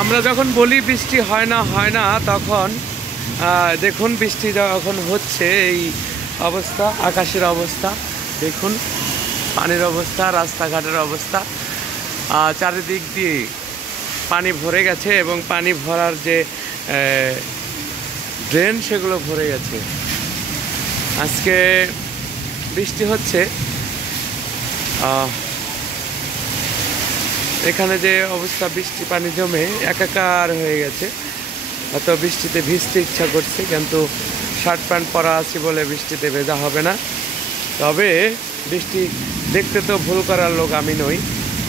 আমরা যখন বলি বৃষ্টি হয় না তখন দেখুন বৃষ্টি যখন হচ্ছে এই অবস্থা, আকাশের অবস্থা দেখুন, পানির অবস্থা, রাস্তাঘাটের অবস্থা, চারিদিক দিয়ে পানি ভরে গেছে এবং পানি ভরার যে ড্রেন সেগুলো ভরে গেছে। আজকে বৃষ্টি হচ্ছে, এখানে যে অবস্থা বৃষ্টি পানি জমে একাকার হয়ে গেছে। এত বৃষ্টিতে ভিজতে ইচ্ছা করছে, কিন্তু শার্ট প্যান্ট পরা আছি বলে বৃষ্টিতে ভেজা হবে না। তবে বৃষ্টি দেখতে তো ভুল করার লোক আমি নই,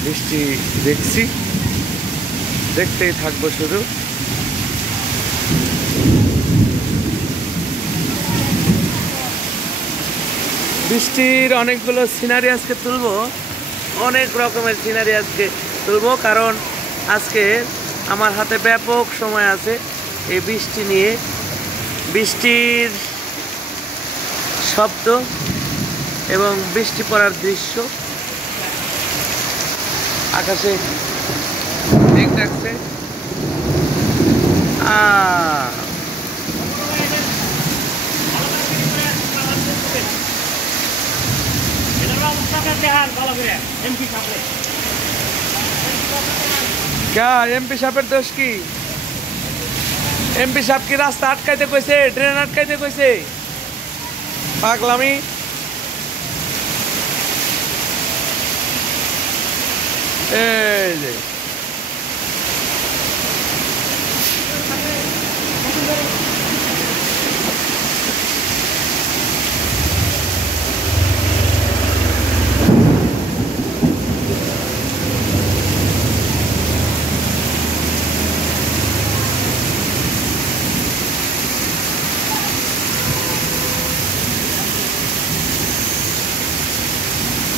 বৃষ্টি দেখছি, দেখতেই থাকবো শুধু। বৃষ্টির অনেকগুলো সিনারি আজকে তুলবো, অনেক রকমের সিনারি আজকে তুলবো, কারণ আজকে আমার হাতে ব্যাপক সময় আছে এই বৃষ্টি নিয়ে। বৃষ্টির শব্দ এবং বৃষ্টি পড়ার দৃশ্য, আকাশে মেঘ ডাকছে। এমপি সাহেবের দোষ কি? এমপি সাহেব কি রাস্তা আটকাইতে কইছে, ট্রেন আটকাইতে কইছে? পাগলামি। এই যে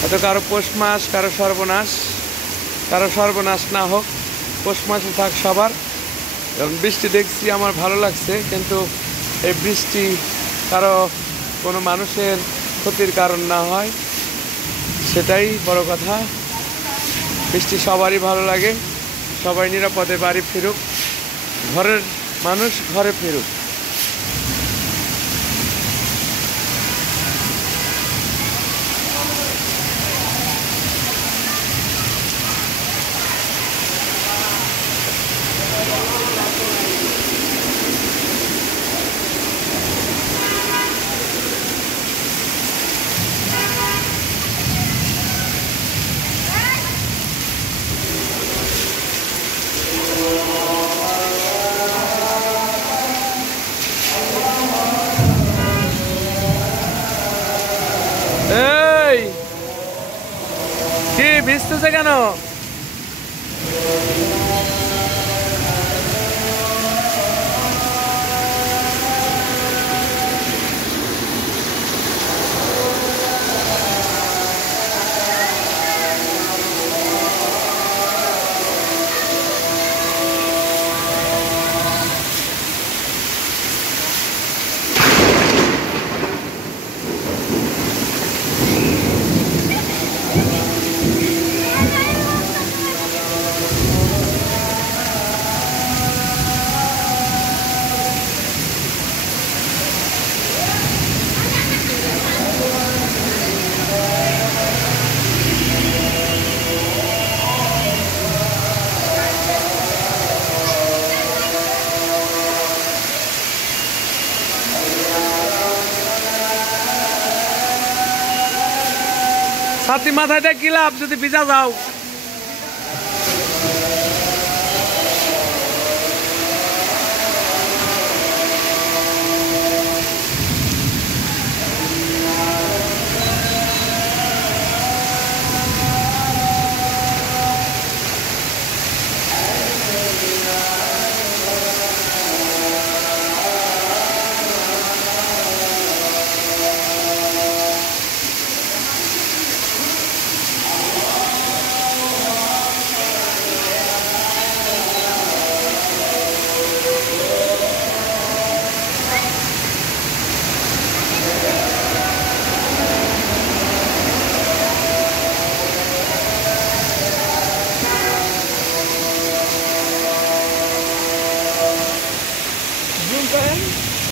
হয়তো কারো পৌষ মাস, কারো সর্বনাশ না হোক, পৌষ মাসে থাক সবার। এবং বৃষ্টি দেখছি আমার ভালো লাগছে, কিন্তু এই বৃষ্টি কারো কোনো মানুষের ক্ষতির কারণ না হয়, সেটাই বড় কথা। বৃষ্টি সবারই ভালো লাগে, সবাই নিরাপদে বাড়ি ফিরুক, ঘরের মানুষ ঘরে ফিরুক। এই কি ভিজতেছে কেন? ছাতি মাথায় দিয়ে কি লাভ যদি ভিজা যাও?